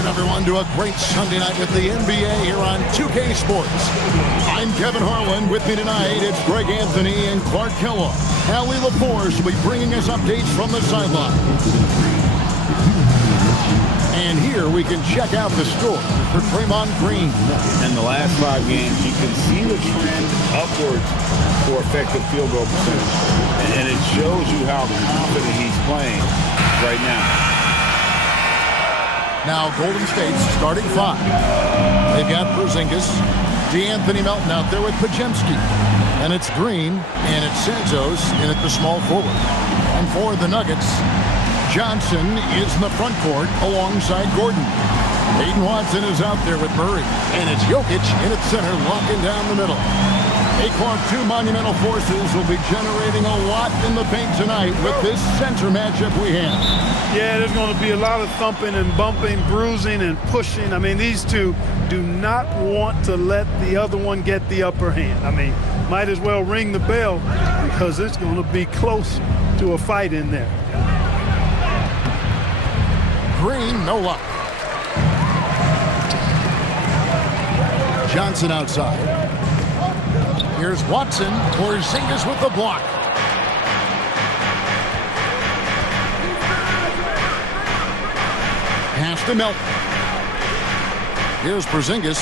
Welcome, everyone, to a great Sunday night with the NBA here on 2K Sports. I'm Kevin Harlan. With me tonight, it's Greg Anthony and Clark Kellogg. Allie LaForce will be bringing us updates from the sideline. And here we can check out the score for Draymond Green. In the last 5 games, you can see the trend upwards for effective field goal percentage. And it shows you how confident he's playing right now. Now Golden State's starting 5. They've got Porzingis, DeAnthony Melton out there with Pajemski. And it's Green, and it's Santos in at the small forward. And for the Nuggets, Johnson is in the front court alongside Gordon. Peyton Watson is out there with Murray. And it's Jokic in at center, locking down the middle. Hey, Clark, 2 monumental forces will be generating a lot in the paint tonight with this center matchup we have. Yeah, there's going to be a lot of thumping and bumping, bruising and pushing. I mean, these two do not want to let the other one get the upper hand. I mean, might as well ring the bell because it's going to be close to a fight in there. Green, no luck. Johnson outside. Here's Watson. Porzingis with the block. Pass to Melton. Here's Porzingis.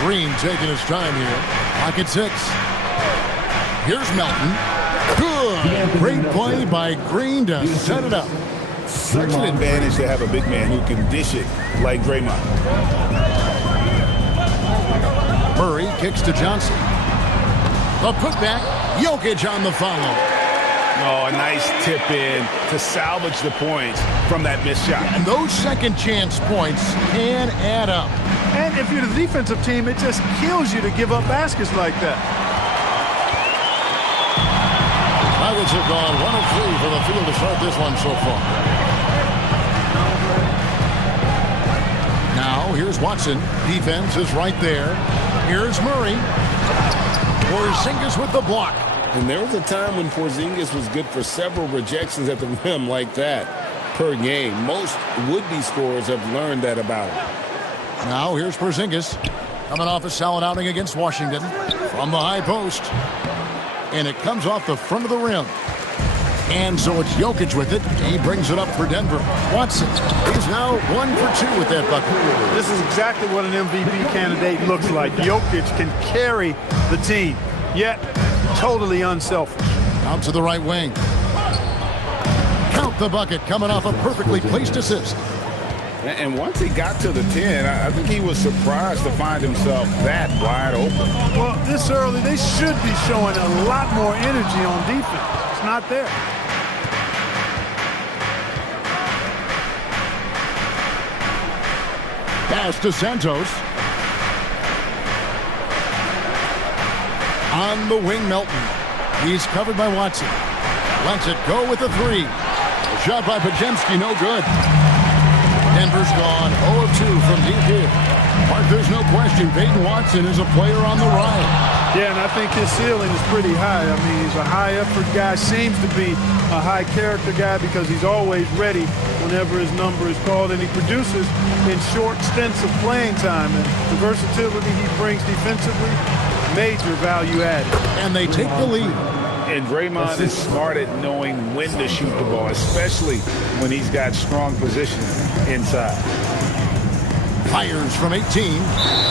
Green taking his time here. Pocket 6. Here's Melton. Good. Great play by Green to set it up. Such an advantage to have a big man who can dish it like Draymond. Murray kicks to Johnson. The putback. Jokic on the follow. Oh, a nice tip in to salvage the points from that missed shot. And those second chance points can add up. And if you're the defensive team, it just kills you to give up baskets like that. Nuggets have gone 1 of 3 for the field to start this one so far. Now, here's Watson. Defense is right there. Here's Murray. Porzingis with the block. And there was a time when Porzingis was good for several rejections at the rim like that per game. Most would-be scorers have learned that about him. Now, here's Porzingis. Coming off a solid outing against Washington. From the high post. And it comes off the front of the rim. And so it's Jokic with it. He brings it up for Denver. Watson, he's now 1 for 2 with that bucket. This is exactly what an MVP candidate looks like. Jokic can carry the team, yet totally unselfish. Out to the right wing. Count the bucket coming off a perfectly placed assist. And once he got to the 10, I think he was surprised to find himself that wide open. Well, this early, they should be showing a lot more energy on defense. It's not there. Pass to Santos. On the wing, Melton. He's covered by Watson. Lets it go with a 3. Shot by Pajemski, no good. Denver's gone 0 of 2 from deep here. Mark, there's no question Peyton Watson is a player on the rise. Yeah, and I think his ceiling is pretty high. I mean, he's a high-effort guy, seems to be a high-character guy because he's always ready whenever his number is called, and he produces in short stints of playing time. And the versatility he brings defensively, major value added. And they take the lead. And Draymond is smart at knowing when to shoot the ball, especially when he's got strong position inside. Fires from 18,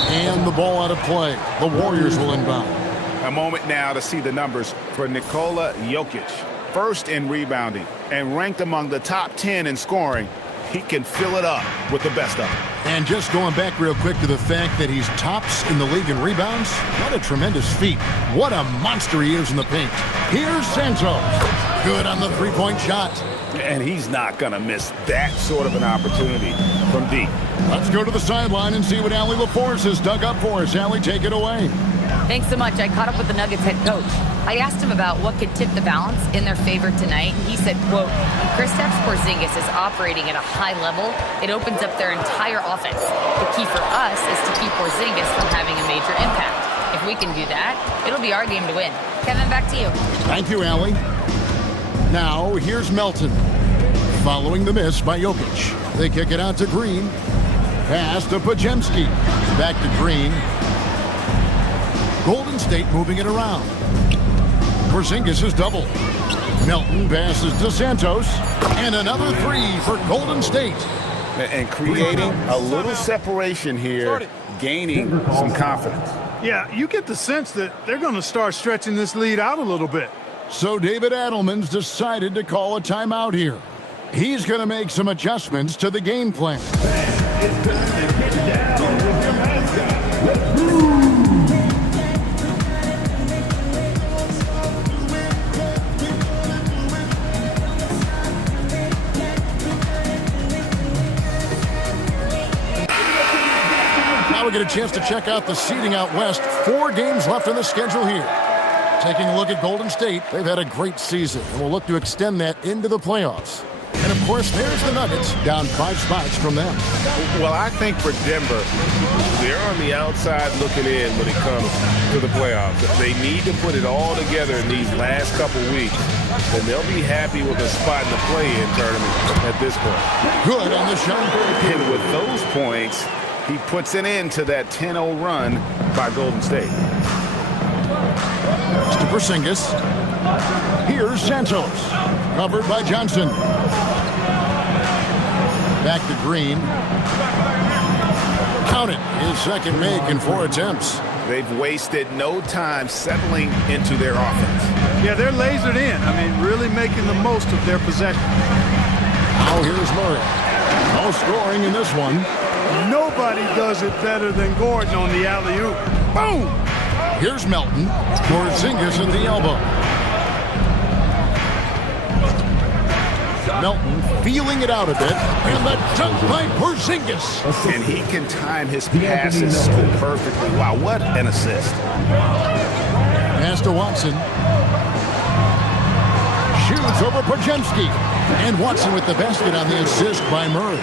and the ball out of play. The Warriors will inbound. A moment now to see the numbers for Nikola Jokic. First in rebounding and ranked among the top 10 in scoring. He can fill it up with the best of them. And just going back real quick to the fact that he's tops in the league in rebounds, what a tremendous feat. What a monster he is in the paint. Here's Santos. Good on the three-point shot. And he's not going to miss that sort of an opportunity from deep. Let's go to the sideline and see what Allie LaForce has dug up for us. Allie, take it away. Thanks so much. I caught up with the Nuggets head coach. I asked him about what could tip the balance in their favor tonight. He said, quote, when Kristaps Porzingis is operating at a high level, it opens up their entire offense. The key for us is to keep Porzingis from having a major impact. If we can do that, it'll be our game to win. Kevin, back to you. Thank you, Allie. Now, here's Melton. following the miss by Jokic. They kick it out to Green. Pass to Pajemski. Back to Green. Golden State moving it around. Porzingis is double. Melton passes to Santos. And another three for Golden State. And creating a little separation here, gaining some confidence. Yeah, you get the sense that they're going to start stretching this lead out a little bit. So David Adelman's decided to call a timeout here. He's going to make some adjustments to the game plan. Now we get a chance to check out the seeding out west. 4 games left on the schedule here. Taking a look at Golden State, they've had a great season and will look to extend that into the playoffs. And of course, there's the Nuggets, down 5 spots from them. Well, I think for Denver, they're on the outside looking in when it comes to the playoffs. They need to put it all together in these last couple weeks, and they'll be happy with a spot in the play-in tournament at this point. Good on the shot. And with those points, he puts an end to that 10-0 run by Golden State. To Porzingis. Here's Santos. Covered by Johnson. Back to Green. Count it. His second make in 4 attempts. They've wasted no time settling into their offense. Yeah, they're lasered in. I mean, really making the most of their possession. Now here's Murray. No scoring in this one. Nobody does it better than Gordon on the alley-oop. Boom! Here's Melton. Porzingis at the elbow. Melton feeling it out a bit. And the dunk by Porzingis. And he can time his passes so perfectly. Wow, what an assist. Pass to Watson. Shoots over Pajemski. And Watson with the basket on the assist by Murray.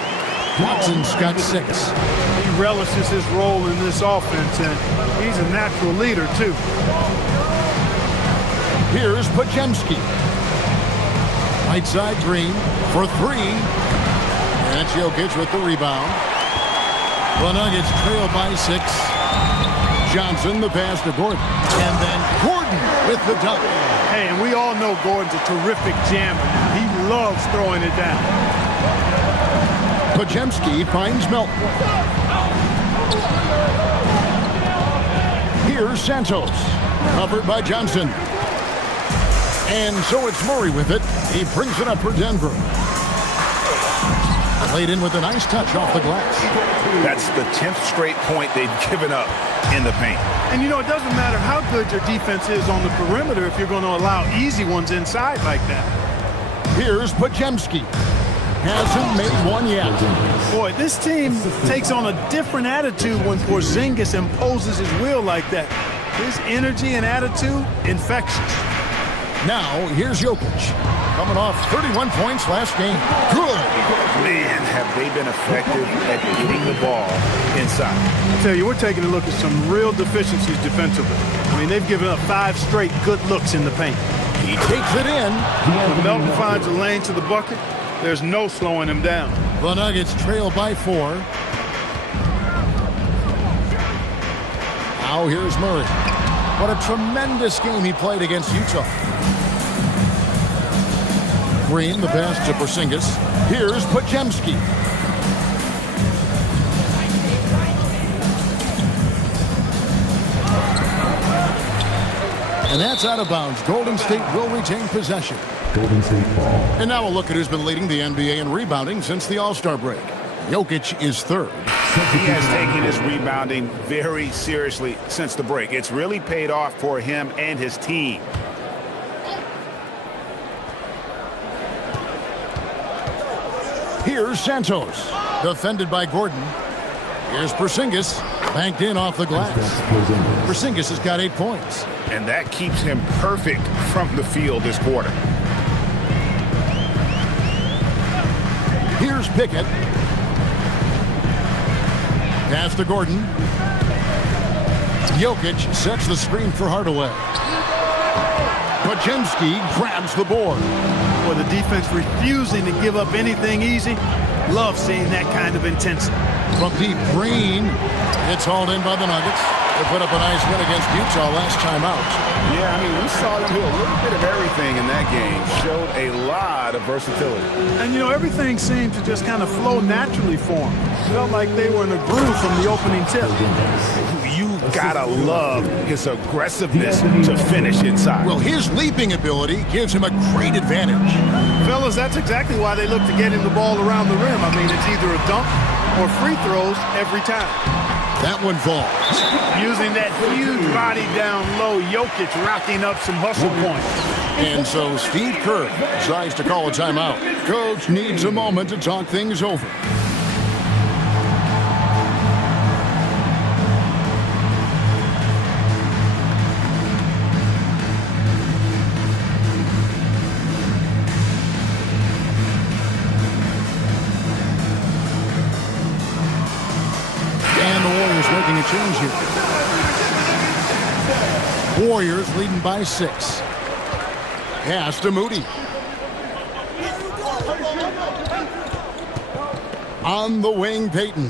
Watson's got 6. He relishes his role in this offense, and he's a natural leader, too. Here's Pajemski. Right side Green for 3. And it's Jokic with the rebound. The Nuggets trail by 6. Johnson the pass to Gordon. And then Gordon with the dunk. Hey, and we all know Gordon's a terrific jammer. He loves throwing it down. Pajemski finds Melton. Here's Santos. Covered by Johnson. And so it's Murray with it. He brings it up for Denver. Laid in with a nice touch off the glass. That's the 10th straight point they've given up in the paint. And, you know, it doesn't matter how good your defense is on the perimeter if you're going to allow easy ones inside like that. Here's Pajemski. Hasn't made one yet. Boy, this team takes on a different attitude when Porzingis imposes his will like that. His energy and attitude, infectious. Now, here's Jokic. Coming off 31 points last game. Good. Man, have they been effective at getting the ball inside. I tell you, we're taking a look at some real deficiencies defensively. I mean, they've given up 5 straight good looks in the paint. He takes it in. When Melton finds a lane to the bucket, there's no slowing him down. The Nuggets trail by 4. Now here's Murray. What a tremendous game he played against Utah. Green, the pass to Porzingis. Here's Pajemski. And that's out of bounds. Golden State will retain possession. Golden State ball. And now a look at who's been leading the NBA in rebounding since the All-Star break. Jokic is 3rd. He has taken his rebounding very seriously since the break. It's really paid off for him and his team. Here's Santos. Defended by Gordon. Here's Porzingis. Banked in off the glass. Porzingis has got 8 points. And that keeps him perfect from the field this quarter. Here's Pickett. Pass to Gordon. Jokic sets the screen for Hardaway. Pajemski grabs the board. Boy, the defense refusing to give up anything easy. Love seeing that kind of intensity. From deep, Green. It's hauled in by the Nuggets. They put up a nice win against Utah last time out. Yeah, I mean, we saw them do a little bit of everything in that game. Showed a lot of versatility. And, everything seemed to just kind of flow naturally for them. Felt like they were in a groove from the opening tip. You gotta love his aggressiveness to finish inside. Well, his leaping ability gives him a great advantage. Fellas, that's exactly why they look to get him the ball around the rim. I mean, it's either a dunk or free throws every time. That one falls. Using that huge body down low, Jokic racking up some hustle points. And so Steve Kerr decides to call a timeout. Coach needs a moment to talk things over. Making a change here. Warriors leading by 6. Pass to Moody. On the wing, Payton.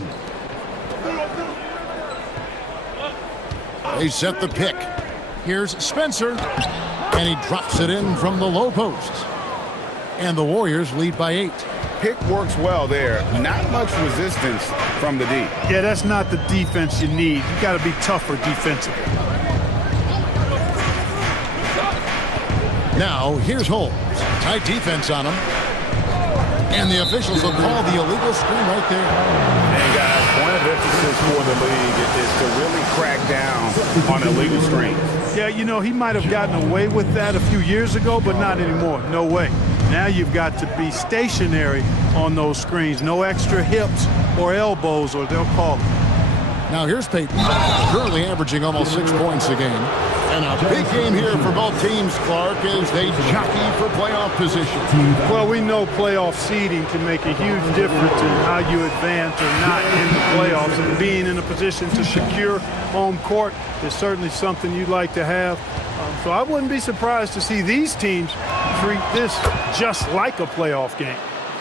They set the pick. Here's Spencer. And he drops it in from the low post. And the Warriors lead by 8. Pick works well there. Not much resistance from the D. Yeah, that's not the defense you need. You got to be tougher defensively. Now, here's Holmes. Tight defense on him. And the officials will call the illegal screen right there. And guys, point of emphasis for the league is to really crack down on illegal screens. Yeah, he might have gotten away with that a few years ago, but not anymore. No way. Now you've got to be stationary on those screens. No extra hips or elbows, or they'll call it. Now here's Payton, currently averaging almost 6 points a game. And a big game here for both teams, Clark, as they jockey for playoff position. Well, we know playoff seeding can make a huge difference in how you advance or not in the playoffs. And being in a position to secure home court is certainly something you'd like to have. So I wouldn't be surprised to see these teams treat this just like a playoff game.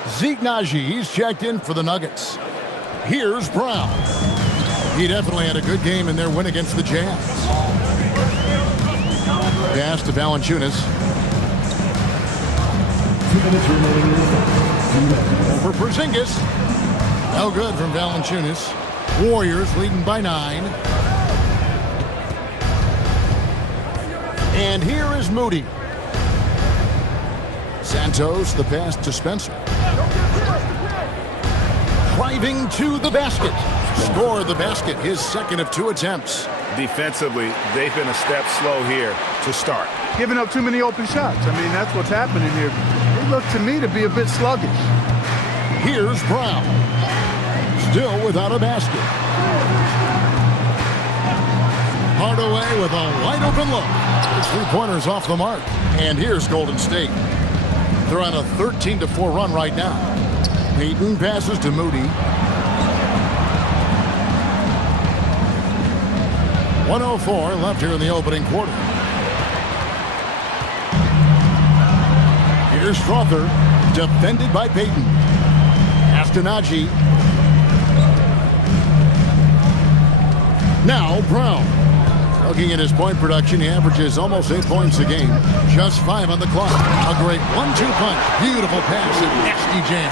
Zeke Naji, he's checked in for the Nuggets. Here's Brown. He definitely had a good game in their win against the Jazz. Pass to Valanciunas. Over Porzingis. No good from Valanciunas. Warriors leading by 9. And here is Moody. Santos, the pass to Spencer. Driving to the basket. Score the basket, his second of 2 attempts. Defensively, they've been a step slow here to start. Giving up too many open shots. I mean, that's what's happening here. They look to me to be a bit sluggish. Here's Brown. Still without a basket. Hardaway with a wide open look. 3-pointers off the mark. And here's Golden State. They're on a 13-4 run right now. Payton passes to Moody. 1:04 left here in the opening quarter. Here's Strother, defended by Payton. Naji. Now Brown. Looking at his point production, he averages almost 8 points a game. Just 5 on the clock. A great 1-2 punch. Beautiful pass and nasty jam.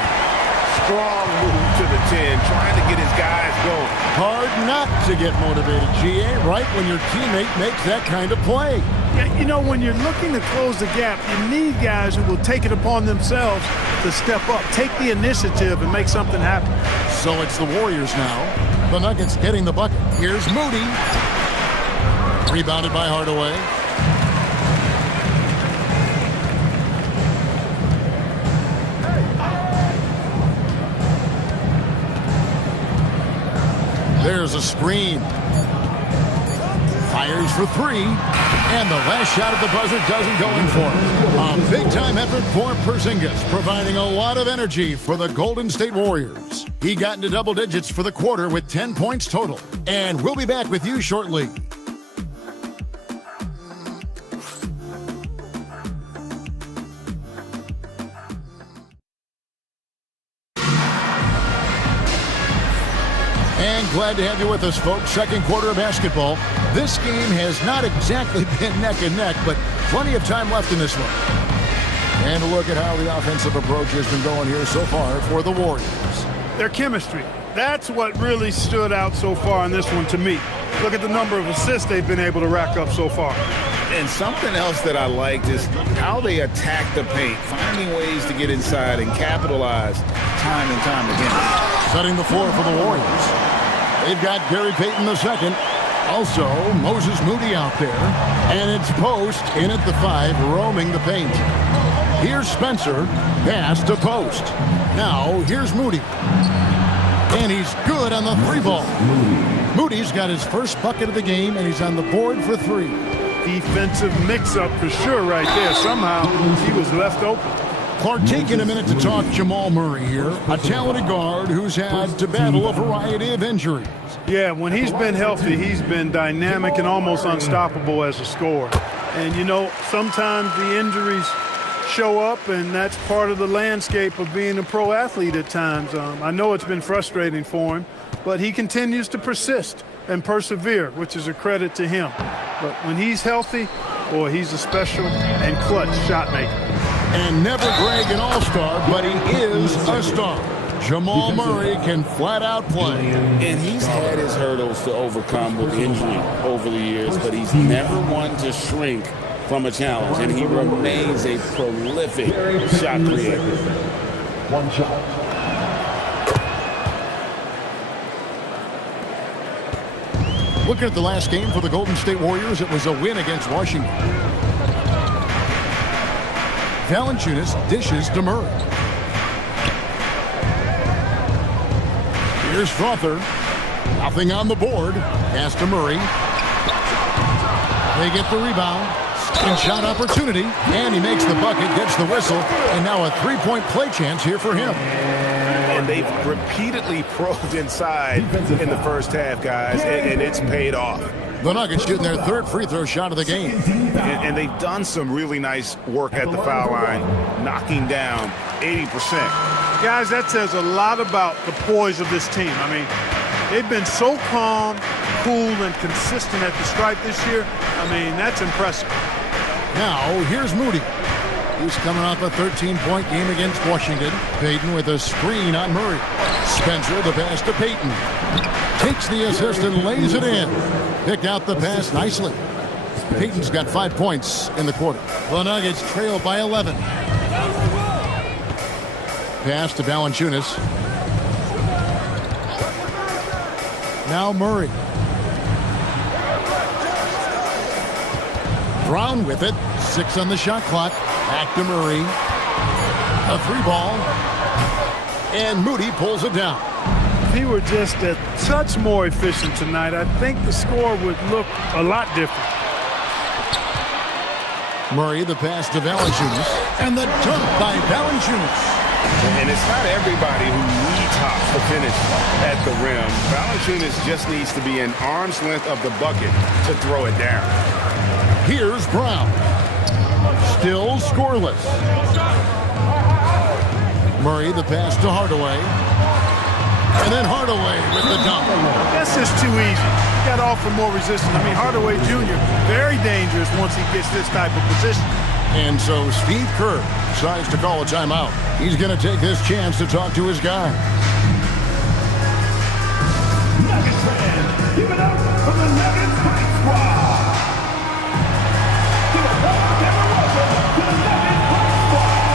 Strong move to the 10, trying to get his guys going. Hard not to get motivated, GA, right when your teammate makes that kind of play. Yeah, when you're looking to close the gap, you need guys who will take it upon themselves to step up, take the initiative, and make something happen. So it's the Warriors now. The Nuggets getting the bucket. Here's Moody. Rebounded by Hardaway. There's a screen. Fires for 3. And the last shot at the buzzer doesn't go in for him. A big-time effort for Porzingis, providing a lot of energy for the Golden State Warriors. He got into double digits for the quarter with 10 points total. And we'll be back with you shortly. And glad to have you with us, folks. Second quarter of basketball. This game has not exactly been neck and neck, but plenty of time left in this one. And a look at how the offensive approach has been going here so far for the Warriors. Their chemistry. That's what really stood out so far in this one to me. Look at the number of assists they've been able to rack up so far. And something else that I liked is how they attack the paint, finding ways to get inside and capitalize time and time again. Setting the floor for the Warriors. They've got Gary Payton II. Also, Moses Moody out there. And it's Post in at the 5, roaming the paint. Here's Spencer, pass to Post. Now, here's Moody. And he's good on the 3 ball. Moody's got his first bucket of the game, and he's on the board for 3. Defensive mix-up for sure right there. Somehow, he was left open. Clark, taking a minute to talk Jamal Murray here, a talented guard who's had to battle a variety of injuries. Yeah, when he's been healthy, he's been dynamic and almost unstoppable as a scorer. And, you know, sometimes the injuries show up, and that's part of the landscape of being a pro athlete at times. I know it's been frustrating for him, but he continues to persist and persevere, which is a credit to him. But when he's healthy, boy, he's a special and clutch shot maker. And never Greg an all-star, but he is a star. Jamal Murray can flat out play. And he's had his hurdles to overcome with injury over the years, but he's never one to shrink from a challenge, and he remains a prolific shot creator. One shot. Looking at the last game for the Golden State Warriors, it was a win against Washington. Valanciunas dishes to Murray. Here's Frother. Nothing on the board. Pass to Murray. They get the rebound. And shot opportunity. And he makes the bucket, gets the whistle. And now a three-point play chance here for him. And they've repeatedly probed inside in the first half, guys, and it's paid off. The Nuggets getting their third free throw shot of the game. And they've done some really nice work at the foul line, knocking down 80%. Guys, that says a lot about the poise of this team. I mean, they've been so calm, cool, and consistent at the stripe this year. I mean, that's impressive. Now, here's Moody. He's coming off a 13-point game against Washington. Payton with a screen on Murray. Spencer, the pass to Payton. Takes the assist and lays it in. Picked out the pass nicely. Payton's got 5 points in the quarter. The Nuggets trail by 11. Pass to Valanciunas. Now Murray. Brown with it. 6 on the shot clock. Back to Murray. A 3 ball. And Moody pulls it down. If he were just a touch more efficient tonight, I think the score would look a lot different. Murray, the pass to Valanciunas. And the dunk by Valanciunas. And it's not everybody who needs hops to finish at the rim. Valanciunas just needs to be an arm's length of the bucket to throw it down. Here's Brown. Still scoreless. Murray, the pass to Hardaway. And then Hardaway with the dunk. That's just too easy. Got to offer more resistance. I mean, Hardaway Jr., very dangerous once he gets this type of position. And so Steve Kerr decides to call a timeout. He's going to take this chance to talk to his guy. Nuggets fans, give it up for the Nuggets Fight Squad. Give a warm welcome to the Nuggets Fight Squad.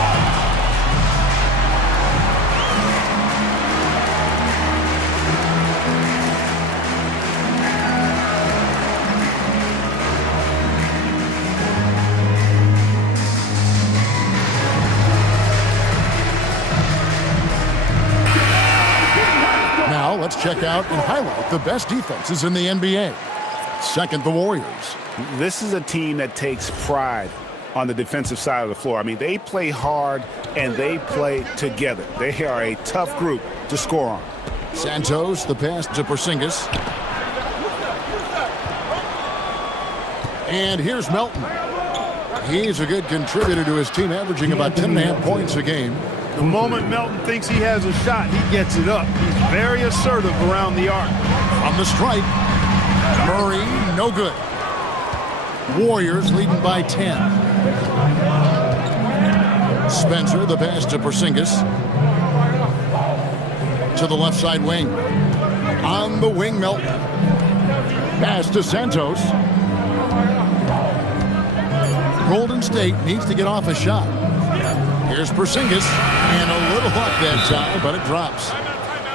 Now let's check out and highlight the best defenses in the NBA. Second, the Warriors. This is a team that takes pride on the defensive side of the floor. I mean, they play hard and they play together. They are a tough group to score on. Santos, the pass to Porzingis. And here's Melton. He's a good contributor to his team, averaging about 10.5 points a game. The moment Melton thinks he has a shot, he gets it up. He's very assertive around the arc. From the stripe, Murray, no good. Warriors leading by 10. Spencer, the pass to Porzingis. To the left side wing. On the wing, Melton. Pass to Santos. Golden State needs to get off a shot. Here's Porzingis, and a little luck that time, but it drops.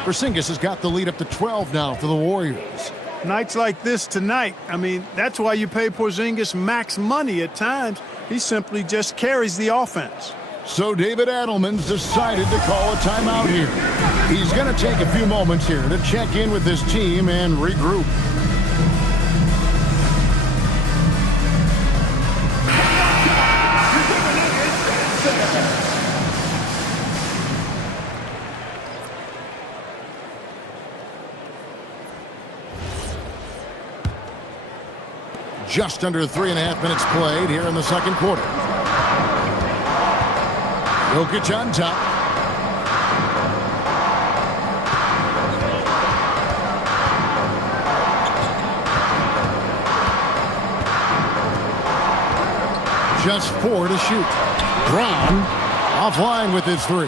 Porzingis has got the lead up to 12 now for the Warriors. Nights like this tonight, I mean, that's why you pay Porzingis max money at times. He simply just carries the offense. So David Adelman's decided to call a timeout here. He's going to take a few moments here to check in with his team and regroup. Just under 3.5 minutes played here in the second quarter. Jokic on top. Just 4 to shoot. Brown offline with his 3.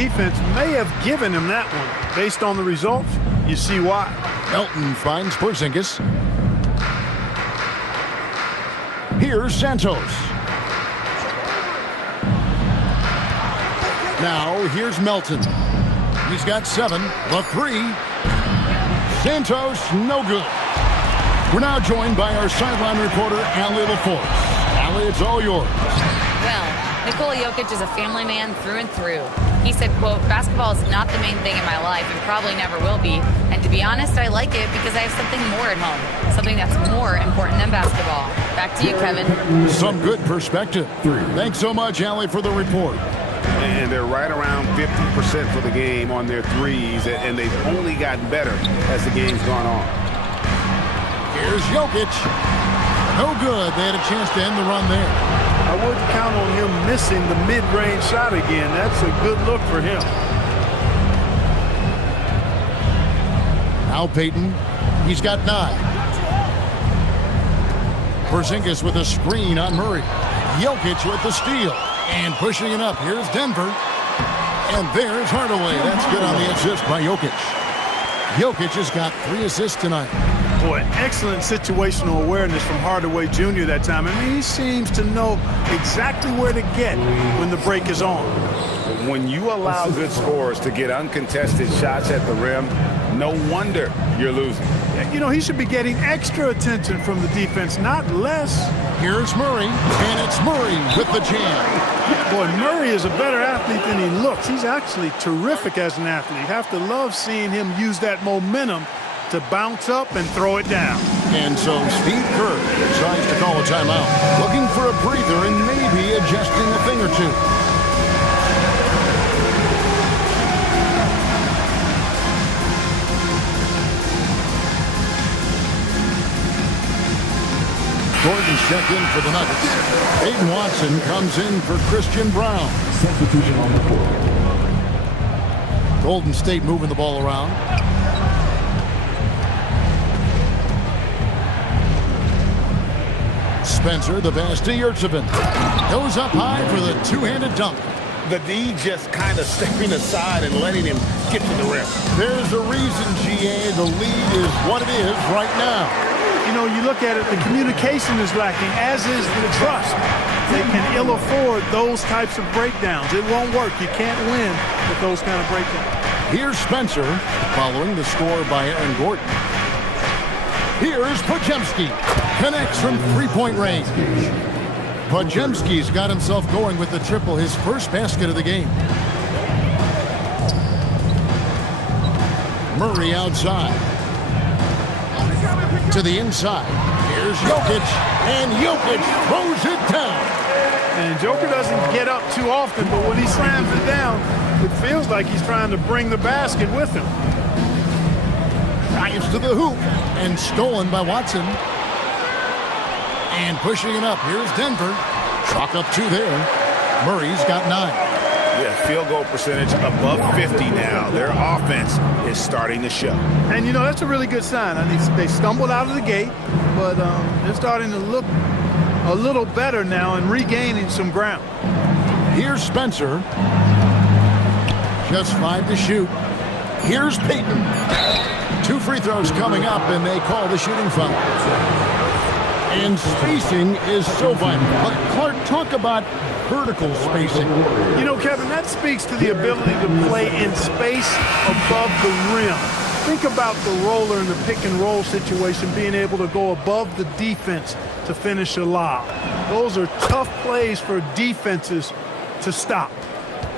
Defense may have given him that one. Based on the results, you see why. Melton finds Porzingis. Here's Santos. Now, here's Melton. He's got 7, the 3. Santos, no good. We're now joined by our sideline reporter, Allie LaForce. Allie, it's all yours. Well, Nikola Jokic is a family man through and through. He said, quote, basketball is not the main thing in my life and probably never will be. And to be honest, I like it because I have something more at home. Something that's more important than basketball. Back to you, Kevin. Some good perspective. Thanks so much, Allie, for the report. And they're right around 50% for the game on their threes, and they've only gotten better as the game's gone on. Here's Jokic. No good. They had a chance to end the run there. I wouldn't count on him missing the mid-range shot again. That's a good look for him. Now Payton. He's got 9. Porzingis with a screen on Murray. Jokic with the steal. And pushing it up. Here's Denver. And there's Hardaway. That's good on the assist by Jokic. Jokic has got 3 assists tonight. Boy, excellent situational awareness from Hardaway Jr. that time. I mean, he seems to know exactly where to get when the break is on. When you allow good scorers to get uncontested shots at the rim, no wonder you're losing. You know, he should be getting extra attention from the defense, not less. Here's Murray, and it's Murray with the jam. Boy, Murray is a better athlete than he looks. He's actually terrific as an athlete. You have to love seeing him use that momentum to bounce up and throw it down. And so Steve Kerr decides to call a timeout, looking for a breather and maybe adjusting a thing or two. Gordon's checked in for the Nuggets. Aiden Watson comes in for Christian Brown. Substitution on the court. Golden State moving the ball around. Spencer, the pass to Yurtsevin. Goes up high for the two-handed dunk. The D just kind of stepping aside and letting him get to the rim. There's a reason, GA, the lead is what it is right now. You know, you look at it, the communication is lacking, as is the trust. They can ill afford those types of breakdowns. It won't work. You can't win with those kind of breakdowns. Here's Spencer, following the score by Aaron Gordon. Here's Podziemski. Connects from three-point range. Podziemski's got himself going with the triple, his first basket of the game. Murray outside. To the inside. Here's Jokic. And Jokic throws it down. And Joker doesn't get up too often, but when he slams it down, it feels like he's trying to bring the basket with him. Drives to the hoop. And stolen by Watson. And pushing it up. Here's Denver. Chalk up 2 there. Murray's got 9. Yeah, field goal percentage above 50 now. Their offense is starting to show. And, that's a really good sign. I mean, they stumbled out of the gate, but they're starting to look a little better now and regaining some ground. Here's Spencer. Just 5 to shoot. Here's Peyton. 2 free throws coming up, and they call the shooting foul. And spacing is so vital. But Clark, talk about vertical spacing. Kevin, that speaks to the ability to play in space above the rim. Think about the roller in the pick and roll situation, being able to go above the defense to finish a lob. Those are tough plays for defenses to stop.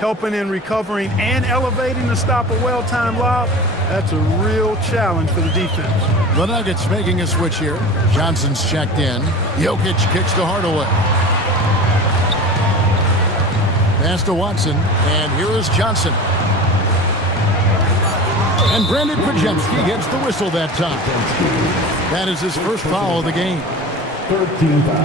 Helping in recovering and elevating to stop a well-timed lob, that's a real challenge for the defense. The Nuggets making a switch here. Johnson's checked in. Jokic kicks to Hardaway. Pass to Watson, and here is Johnson. And Brandon Pajemski gets the whistle that time. That is his first foul of the game. 13 foul.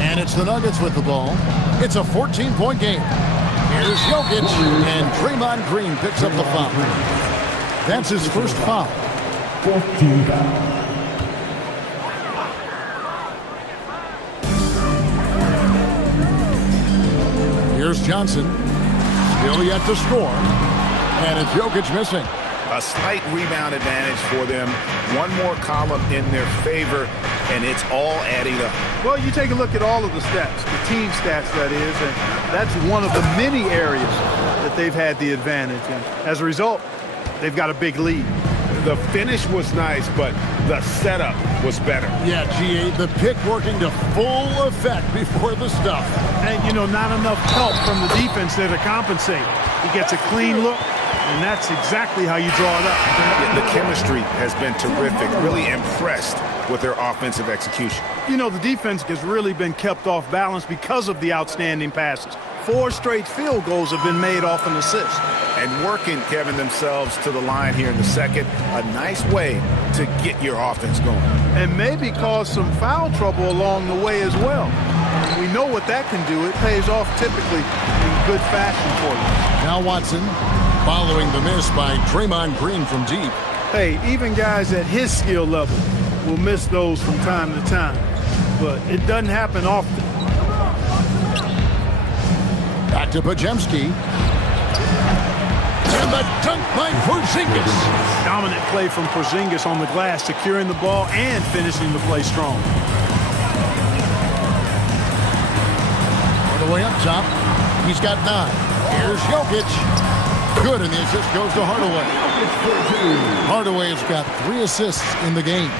And it's the Nuggets with the ball. It's a 14-point game. Here's Jokic, and Draymond Green picks up the foul. That's his first foul. 14 foul. Here's Johnson. Still yet to score. And it's Jokic missing. A slight rebound advantage for them. One more column in their favor, and it's all adding up. Well, you take a look at all of the stats, the team stats, that is, and that's one of the many areas that they've had the advantage. And as a result, they've got a big lead. The finish was nice, but the setup was better. Yeah, GA, the pick working to full effect before the stuff. And, not enough help from the defense there to compensate. He gets a clean look, and that's exactly how you draw it up. Yeah, the chemistry has been terrific. Really impressed with their offensive execution. The defense has really been kept off balance because of the outstanding passes. 4 straight field goals have been made off an assist. And working, Kevin, themselves to the line here in the second. A nice way to get your offense going. And maybe cause some foul trouble along the way as well. We know what that can do. It pays off typically in good fashion for you. Now Watson following the miss by Draymond Green from deep. Hey, even guys at his skill level will miss those from time to time. But it doesn't happen often. Back to Pajemski. And the dunk by Porzingis. Dominant play from Porzingis on the glass, securing the ball and finishing the play strong. All the way up top. He's got 9. Here's Jokic. Good, and the assist goes to Hardaway. Hardaway has got 3 assists in the game.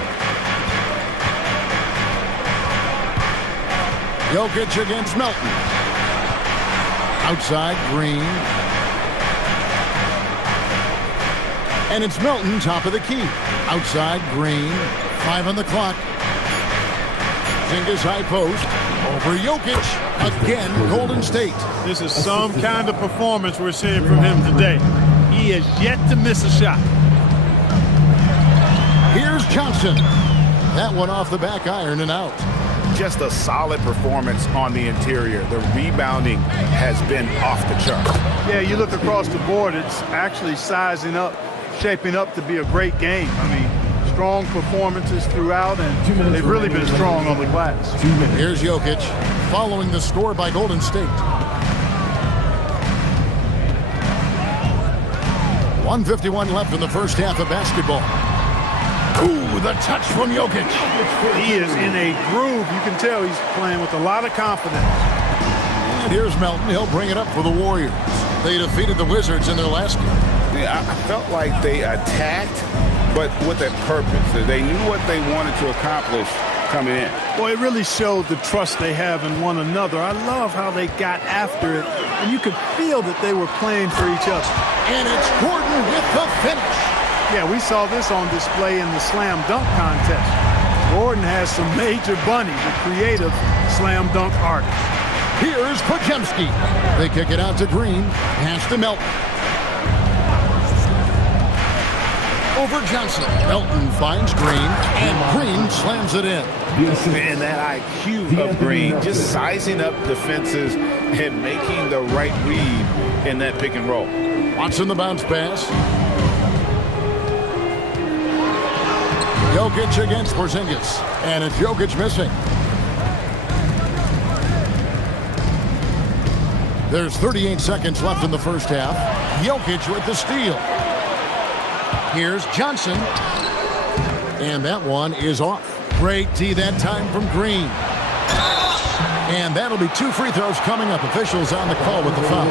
Jokic against Melton. Outside, Green. And it's Melton, top of the key. Outside, Green. 5 on the clock. Zingas high post. Over Jokic. Again, Golden State. This is some kind of performance we're seeing from him today. He has yet to miss a shot. Here's Johnson. That one off the back iron and out. Just a solid performance on the interior. The rebounding has been off the charts. Yeah, you look across the board, it's actually sizing up, shaping up to be a great game. I mean, strong performances throughout, and they've really been strong on the glass. Here's Jokic following the score by Golden State. 1:51 left in the first half of basketball. Ooh, the touch from Jokic. He is in a groove. You can tell he's playing with a lot of confidence. And here's Melton. He'll bring it up for the Warriors. They defeated the Wizards in their last game. Yeah, I felt like they attacked, but with a purpose. They knew what they wanted to accomplish coming in. Boy, it really showed the trust they have in one another. I love how they got after it, and you could feel that they were playing for each other. And it's Gordon with the finish. Yeah, we saw this on display in the slam dunk contest. Gordon has some major bunnies, a creative slam dunk artist. Here's Pajemski. They kick it out to Green. Pass to Melton. over Johnson. Melton finds Green, and Green slams it in. And that IQ of Green, just sizing up defenses and making the right read in that pick and roll. Watson the bounce pass. Jokic against Porzingis, and it's Jokic missing. There's 38 seconds left in the first half. Jokic with the steal. Here's Johnson, and that one is off. Great D that time from Green. And that'll be 2 free throws coming up. Officials on the call with the foul.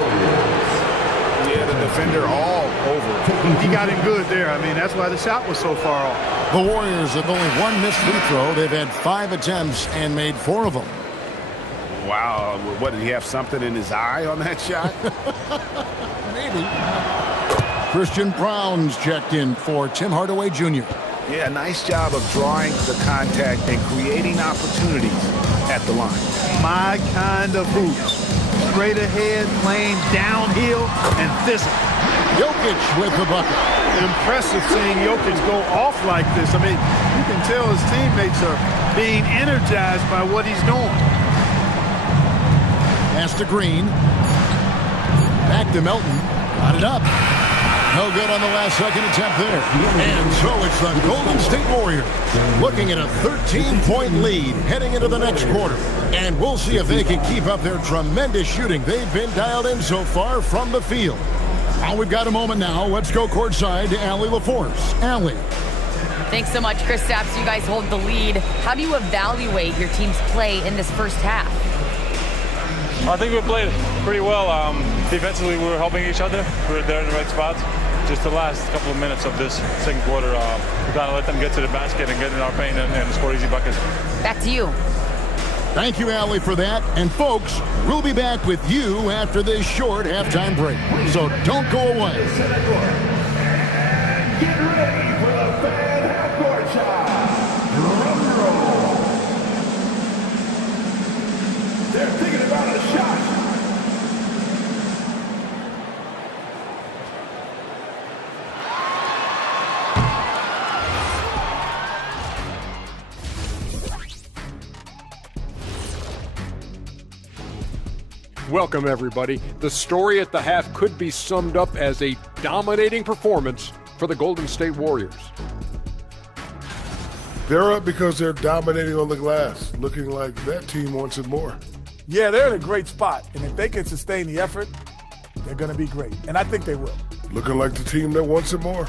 Yeah, the defender all over. He got him good there. I mean, that's why the shot was so far off. The Warriors have only 1 missed free throw. They've had 5 attempts and made 4 of them. Wow, what, did he have something in his eye on that shot? Maybe. Christian Brown's checked in for Tim Hardaway Jr. Yeah, nice job of drawing the contact and creating opportunities at the line. My kind of hoops. Straight ahead, playing downhill, and physical. Jokic with the bucket. Impressive seeing Jokic go off like this. I mean, you can tell his teammates are being energized by what he's doing. Pass to Green. Back to Melton. Got it up. No good on the last second attempt there. And so it's the Golden State Warriors looking at a 13-point lead heading into the next quarter. And we'll see if they can keep up their tremendous shooting they've been dialed in so far from the field. Well, we've got a moment now. Let's go courtside to Allie LaForce. Allie. Thanks so much, Kristaps. You guys hold the lead. How do you evaluate your team's play in this first half? I think we played pretty well. Defensively, we were helping each other. We were there in the right spots. Just the last couple of minutes of this second quarter, we kind of let them get to the basket and get in our paint and score easy buckets. Back to you. Thank you, Allie, for that. And, folks, we'll be back with you after this short halftime break. So don't go away. Get ready for the fan half-court shot. Drum roll. They're thinking about a shot. Welcome, everybody. The story at the half could be summed up as a dominating performance for the Golden State Warriors. They're up because they're dominating on the glass, looking like that team wants it more. Yeah, they're in a great spot, and if they can sustain the effort, they're going to be great, and I think they will. Looking like the team that wants it more.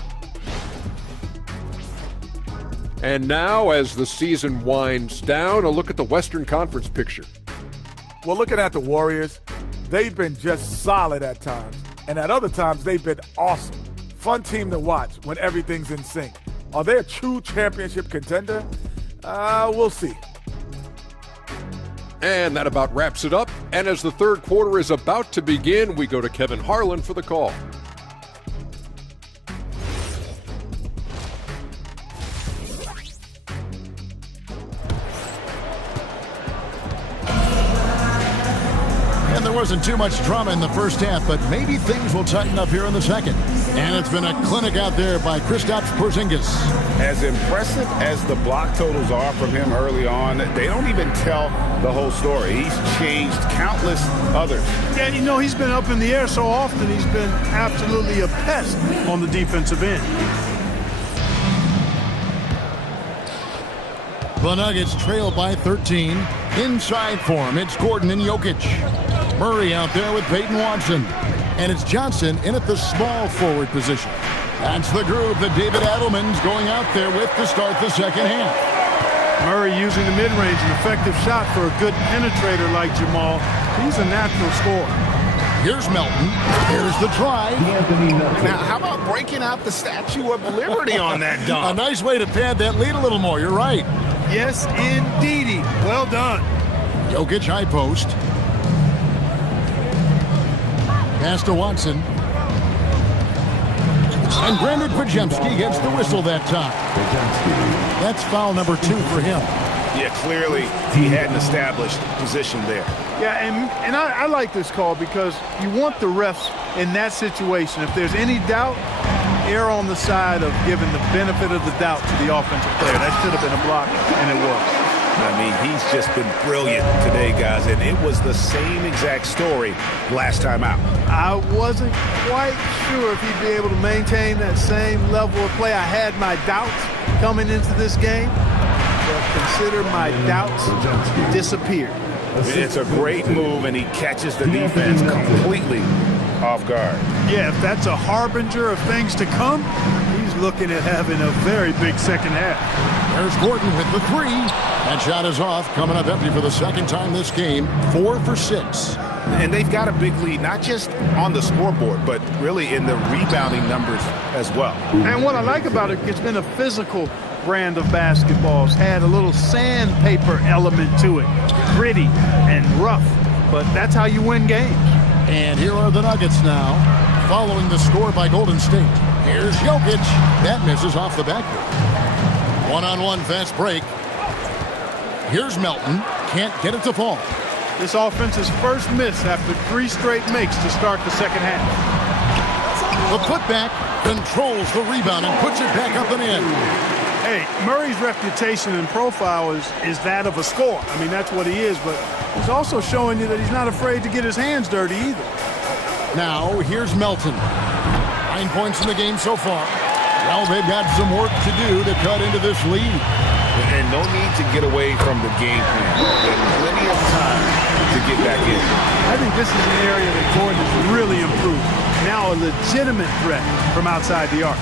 And now, as the season winds down, a look at the Western Conference picture. Well, looking at the Warriors, they've been just solid at times, and at other times they've been awesome. Fun team to watch when everything's in sync. Are they a true championship contender? We'll see. And that about wraps it up. And as the third quarter is about to begin, we go to Kevin Harlan for the call. And there wasn't too much drama in the first half, but maybe things will tighten up here in the second. And it's been a clinic out there by Kristaps Porzingis. As impressive as the block totals are from him early on, they don't even tell the whole story. He's changed countless others. Yeah, you know, he's been up in the air so often, he's been absolutely a pest on the defensive end. The Nuggets trail by 13. Inside for him, it's Gordon and Jokic. Murray out there with Peyton Watson. And it's Johnson in at the small forward position. That's the groove that David Adelman's going out there with to start the second half. Murray using the mid-range, an effective shot for a good penetrator like Jamal. He's a natural scorer. Here's Melton. Here's the try. Now, how about breaking out the Statue of Liberty on that A dunk? nice way to pad that lead a little more. You're right. Yes, indeedy. Well done. Jokic high post. Pass to Watson. And Brandon Podziemski gets the whistle that time. That's foul number 2 for him. Yeah, clearly he had an established position there. Yeah, and I like this call because you want the refs in that situation. If there's any doubt, err on the side of giving the benefit of the doubt to the offensive player. That should have been a block, and it was. I mean, he's just been brilliant today, guys, and it was the same exact story last time out. I wasn't quite sure if he'd be able to maintain that same level of play. I had my doubts coming into this game, but consider my doubts disappeared. It's a great move, and he catches the defense completely off guard. Yeah, if that's a harbinger of things to come, he's looking at having a very big second half. There's Gordon with the three. That shot is off, coming up empty for the second time this game, 4 for 6. And they've got a big lead, not just on the scoreboard, but really in the rebounding numbers as well. And what I like about it, it's been a physical brand of basketball. It's had a little sandpaper element to it, gritty and rough, but that's how you win games. And here are the Nuggets now, following the score by Golden State. Here's Jokic. That misses off the backboard. One-on-one fast break. Here's Melton. Can't get it to fall. This offense's first miss after 3 straight makes to start the second half. The putback controls the rebound and puts it back up and in. Hey, Murray's reputation and profile is that of a scorer. I mean, that's what he is, but he's also showing you that he's not afraid to get his hands dirty either. Now, here's Melton. 9 points in the game so far. Well, they've got some work to do to cut into this lead. And no need to get away from the game plan. There's plenty of time to get back in. I think this is an area that Gordon has really improved. Now a legitimate threat from outside the arc.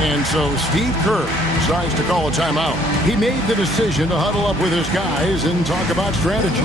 And so Steve Kerr decides to call a timeout. He made the decision to huddle up with his guys and talk about strategy.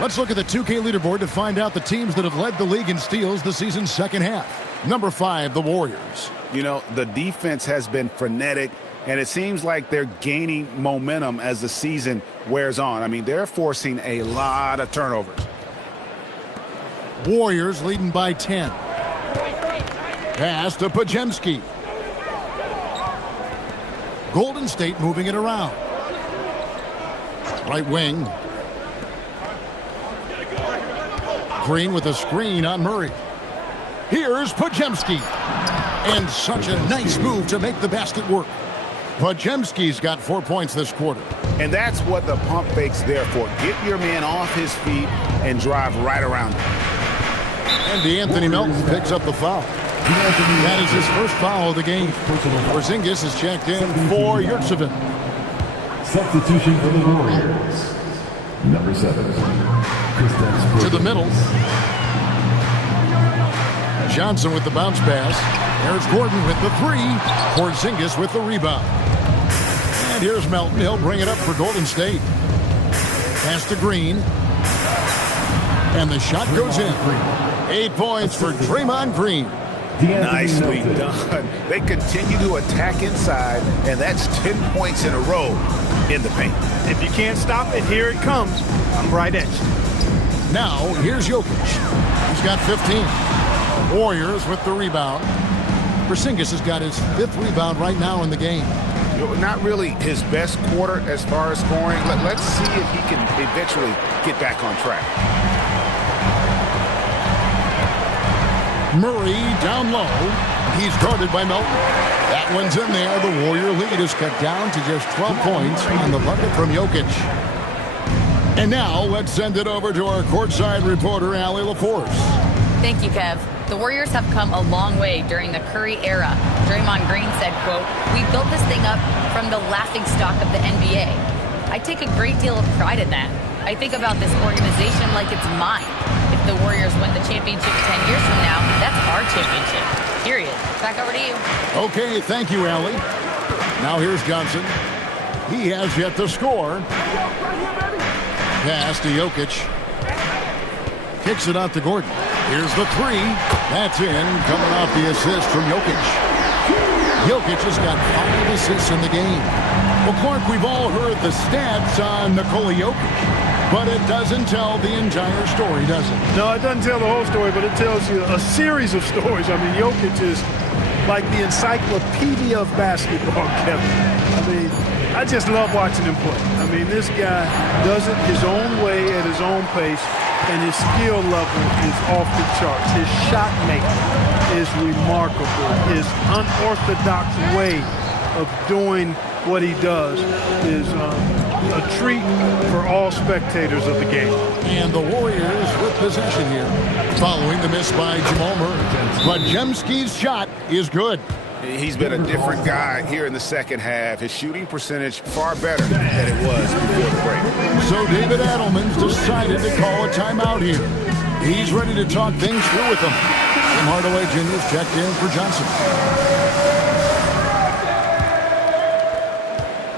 Let's look at the 2K leaderboard to find out the teams that have led the league in steals the season's second half. Number 5, the Warriors. You know, the defense has been frenetic, and it seems like they're gaining momentum as the season wears on. I mean, they're forcing a lot of turnovers. Warriors leading by 10. Pass to Pajemski. Golden State moving it around. Right wing. Green with a screen on Murray. Here's Pajemski. And such a nice move to make the basket work. Pajemski's got 4 points this quarter. And that's what the pump fake's there for. Get your man off his feet and drive right around him. And Anthony Melton picks up the foul. That is his first foul of the game. Porzingis is checked in for Yurtseven. Substitution for the Warriors. Number 7. To the middle. Johnson with the bounce pass. There's Gordon with the 3. Porzingis with the rebound. And here's Melton. He'll bring it up for Golden State. Pass to Green. And the shot goes in. 8 points for Draymond Green. Nicely done. They continue to attack inside, and that's 10 points in a row in the paint. If you can't stop it, here it comes. I'm right at you. Now, here's Jokic. He's got 15. Warriors with the rebound. Porzingis has got his 5th rebound right now in the game. Not really his best quarter as far as scoring. Let's see if he can eventually get back on track. Murray down low. He's guarded by Melton. That one's in there. The Warrior lead is cut down to just 12 points on the bucket from Jokic. And now let's send it over to our courtside reporter, Allie LaForce. Thank you, Kev. The Warriors have come a long way during the Curry era. Draymond Green said, quote, "We built this thing up from the laughingstock of the NBA. I take a great deal of pride in that. I think about this organization like it's mine. If the Warriors win the championship 10 years from now, that's our championship. Period." Back over to you. Okay, thank you, Allie. Now here's Johnson. He has yet to score. pass to Jokic. Kicks it out to Gordon. Here's the three. That's in, coming off the assist from Jokic. Jokic has got 5 assists in the game. Well, Clark, we've all heard the stats on Nikola Jokic, but it doesn't tell the entire story, does it? No, it doesn't tell the whole story, but it tells you a series of stories. I mean, Jokic is like the encyclopedia of basketball, Kevin. I mean, I just love watching him play. I mean, this guy does it his own way at his own pace, and his skill level is off the charts. His shot making is remarkable. His unorthodox way of doing what he does is a treat for all spectators of the game. And the Warriors with possession here. Following the miss by Jamal Murray. Podziemski's shot is good. He's been a different guy here in the second half. His shooting percentage far better than it was before the break. So David Adelman's decided to call a timeout here. He's ready to talk things through with them. Tim Hardaway Jr.'s checked in for Johnson.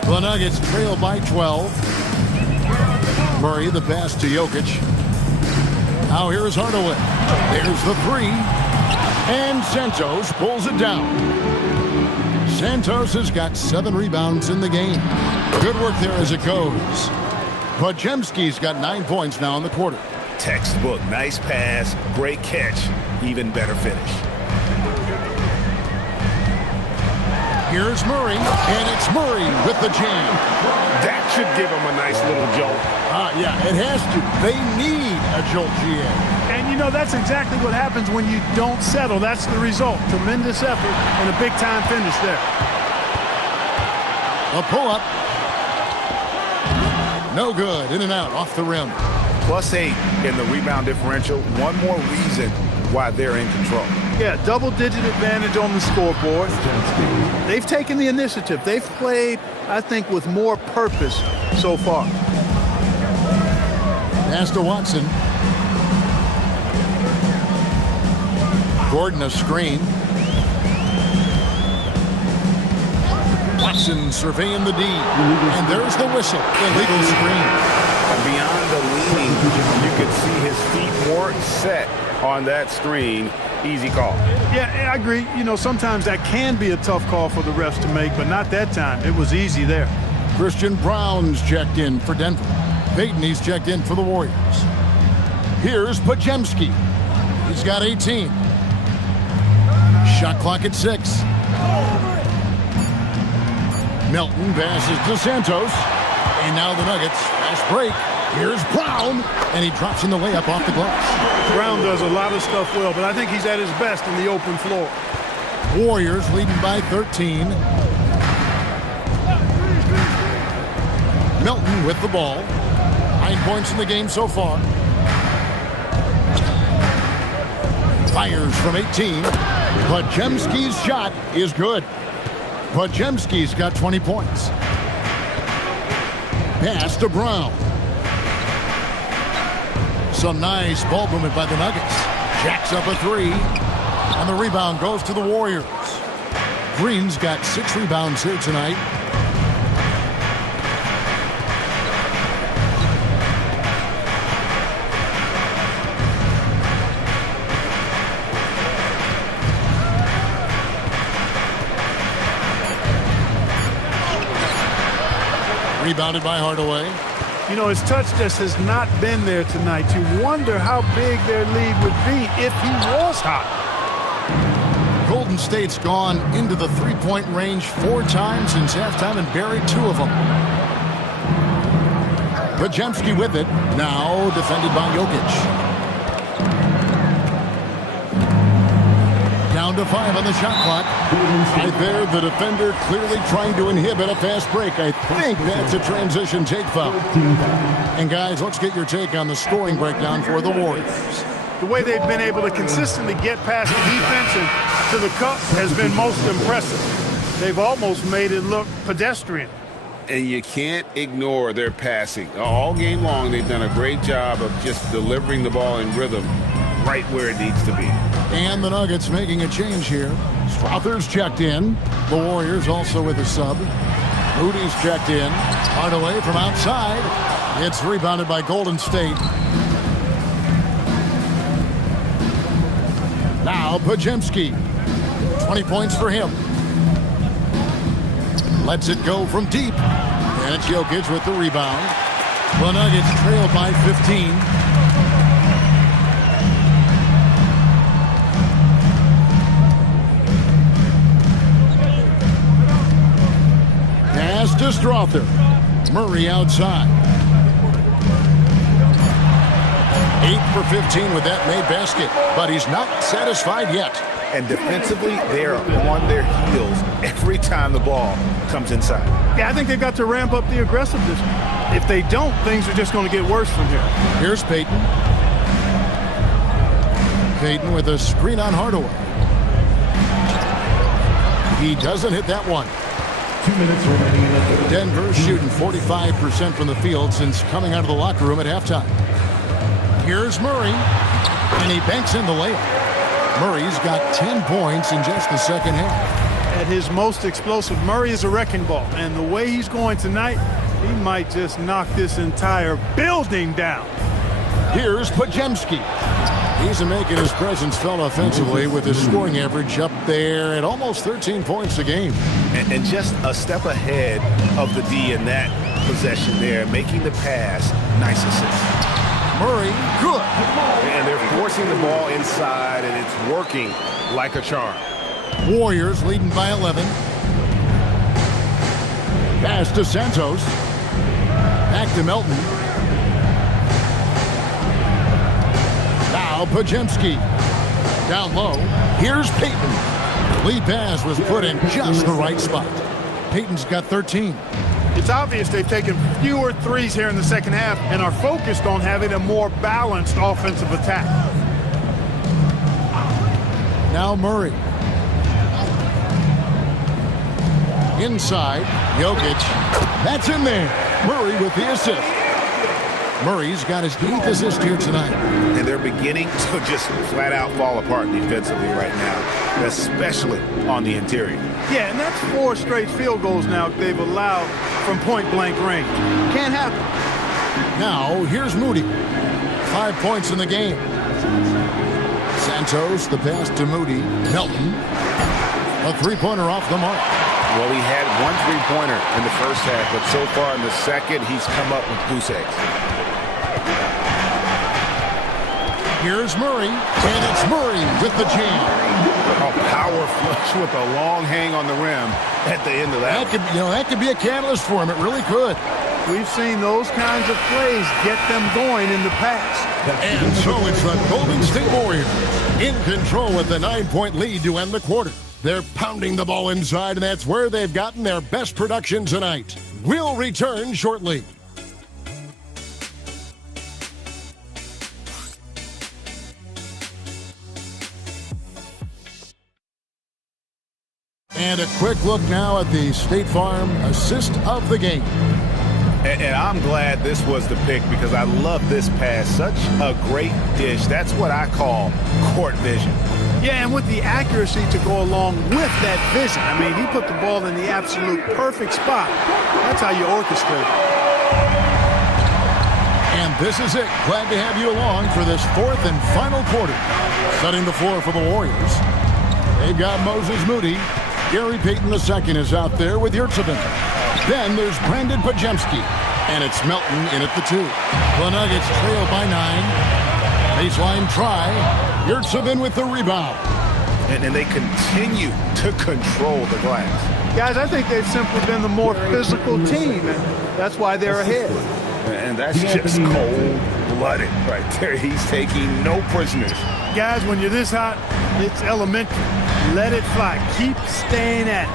The Nuggets trail by 12. Murray, the pass to Jokic. Now here's Hardaway. There's the three. And Santos pulls it down. Santos has got 7 rebounds in the game. Good work there as it goes. Podziemski's got 9 points now in the quarter. Textbook, nice pass, great catch, even better finish. Here's Murray, and it's Murray with the jam. That should give him a nice little jolt. Yeah, it has to. They need a jolt, GA. And, you know, that's exactly what happens when you don't settle. That's the result. Tremendous effort and a big-time finish there. A pull-up. No good. In and out, off the rim. +8 in the rebound differential. One more reason why they're in control. Yeah, double-digit advantage on the scoreboard. They've taken the initiative. They've played, I think, with more purpose so far. Pass to Watson. Gordon a screen. Watson surveying the D. And there's the whistle. Illegal screen. Beyond the leaning, you could see his feet weren't set on that screen. Easy call. Yeah, I agree. You know, sometimes that can be a tough call for the refs to make, but not that time. It was easy there. Christian Brown's checked in for Denver. Peyton, he's checked in for the Warriors. Here's Podziemski. He's got 18. Shot clock at 6. Melton passes to Santos. And now the Nuggets. Fast break. Here's Brown. And he drops in the layup off the glass. Brown does a lot of stuff well, but I think he's at his best in the open floor. Warriors leading by 13. Melton with the ball. 9 points in the game so far. Fires from 18. Podziemski's shot is good. Podziemski's got 20 points. Pass to Brown. Some nice ball movement by the Nuggets. Jacks up a 3. And the rebound goes to the Warriors. Green's got 6 rebounds here tonight. Rebounded by Hardaway. You know, his touch just has not been there tonight. You wonder how big their lead would be if he was hot. Golden State's gone into the three-point range 4 times since halftime and buried 2 of them. Podziemski with it. Now defended by Jokic. Down to 5 on the shot clock. Right there, the defender clearly trying to inhibit a fast break. I think that's a transition take foul. And guys, let's get your take on the scoring breakdown for the Warriors. The way they've been able to consistently get past the defense and to the cup has been most impressive. They've almost made it look pedestrian. And you can't ignore their passing. All game long, they've done a great job of just delivering the ball in rhythm right where it needs to be. And the Nuggets making a change here. Strother's checked in. The Warriors also with a sub. Moody's checked in. Hardaway from outside. It's rebounded by Golden State. Now Pajemski. 20 points for him. Lets it go from deep. And it's Jokic with the rebound. The Nuggets trail by 15. Pass to Strother. Murray outside. 8 for 15 with that made basket, but he's not satisfied yet. And defensively, they're on their heels every time the ball comes inside. Yeah, I think they've got to ramp up the aggressiveness. If they don't, things are just going to get worse from here. Here's Payton. Payton with a screen on Hardaway. He doesn't hit that one. 2 minutes remaining in the third. Denver shooting 45% from the field since coming out of the locker room at halftime. Here's Murray, and he banks in the layup. Murray's got 10 points in just the second half. At his most explosive, Murray is a wrecking ball. And the way he's going tonight, he might just knock this entire building down. Here's Pajemski. He's making his presence felt offensively with his scoring average up there at almost 13 points a game. And just a step ahead of the D in that possession there, making the pass. Nice assist. Murray, good. And they're forcing the ball inside, and it's working like a charm. Warriors leading by 11. Pass to Santos. Back to Melton. Now Pajemski. Down low. Here's Payton. Lead pass was put in just the right spot. Payton's got 13. It's obvious they've taken fewer threes here in the second half and are focused on having a more balanced offensive attack. Now Murray. Inside, Jokic. That's in there. Murray with the assist. Murray's got his 8th assist here tonight. And they're beginning to just flat out fall apart defensively right now, especially on the interior. Yeah, and that's 4 straight field goals now they've allowed from point-blank range. Can't happen. Now, here's Moody. 5 points in the game. Santos, the pass to Moody. Melton. A three-pointer off the mark. Well, he had 1 3-pointer in the first half, but so far in the second, he's come up with goose eggs. Here's Murray, and it's Murray with the jam. A power flush with a long hang on the rim at the end of that. That could be a catalyst for him. It really could. We've seen those kinds of plays get them going in the past. And so it's the Golden State Warriors in control with the 9-point lead to end the quarter. They're pounding the ball inside, and that's where they've gotten their best production tonight. We'll return shortly. And a quick look now at the State Farm assist of the game. And I'm glad this was the pick because I love this pass. Such a great dish. That's what I call court vision. Yeah, and with the accuracy to go along with that vision. I mean, he put the ball in the absolute perfect spot. That's how you orchestrate it. And this is it. Glad to have you along for this 4th and final quarter. Setting the floor for the Warriors. They've got Moses Moody. Gary Payton II is out there with Yurtsevin. Then there's Brandon Pajemski. And it's Melton in at the 2. The Nuggets trail by 9. Baseline try. Yurtsevin with the rebound. And they continue to control the glass. Guys, I think they've simply been the more physical team, and that's why they're ahead. And that's just cold-blooded right there. He's taking no prisoners. Guys, when you're this hot, it's elementary. Let it fly. Keep staying at it.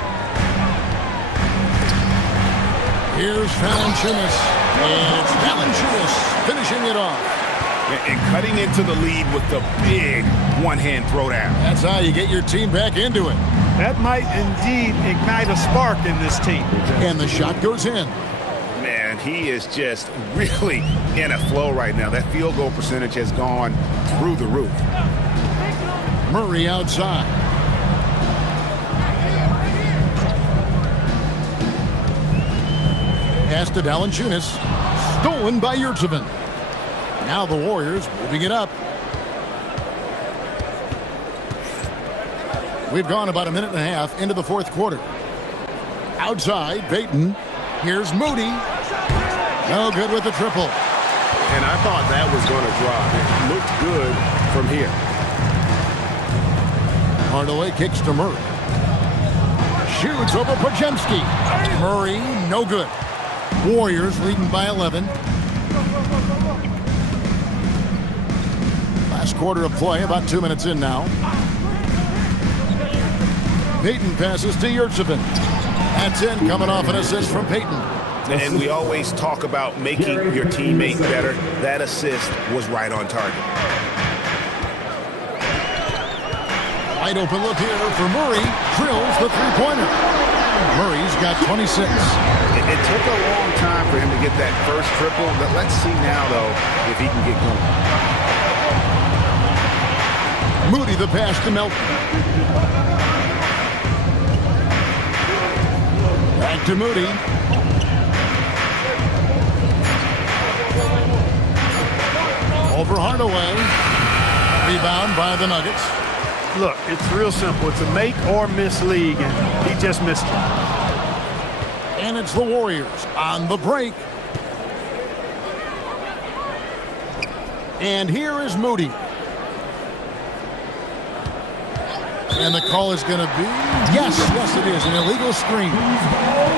Here's Valanciunas. And it's Valanciunas finishing it off. And cutting into the lead with the big one-hand throwdown. That's how you get your team back into it. That might indeed ignite a spark in this team. And the shot goes in. Man, he is just really in a flow right now. That field goal percentage has gone through the roof. Murray outside. Pass to Valanciunas. Stolen by Yurtseven. Now the Warriors moving it up. We've gone about a minute and a half into the fourth quarter. Outside, Payton. Here's Moody. No good with the triple. And I thought that was going to drop. It looked good from here. Hardaway kicks to Murray. Shoots over Podziemski. Murray, no good. Warriors leading by 11. Last quarter of play, about 2 minutes in now. Payton passes to Yurtseven. That's in, coming off an assist from Payton. And we always talk about making your teammate better. That assist was right on target. Wide open look here for Murray. Drills the three-pointer. Murray's got 26. It took a long time for him to get that first triple. But let's see now, though, if he can get going. Moody the pass to Melton. Back to Moody. Over Hardaway. Rebound by the Nuggets. Look, it's real simple. It's a make or miss league, and he just missed it. And it's the Warriors on the break. And here is Moody. And the call is going to be, yes, it is, an illegal screen.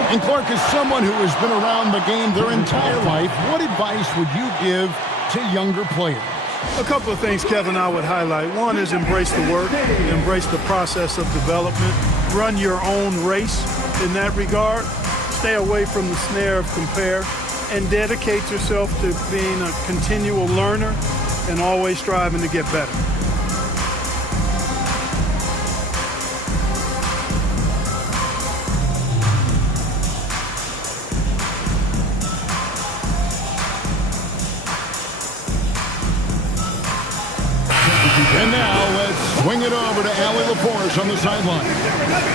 And Clark, is someone who has been around the game their entire life, what advice would you give to younger players? A couple of things, Kevin, I would highlight. One is embrace the work, embrace the process of development, run your own race in that regard, stay away from the snare of compare, and dedicate yourself to being a continual learner and always striving to get better. And now let's swing it over to Allie LaForce on the sideline.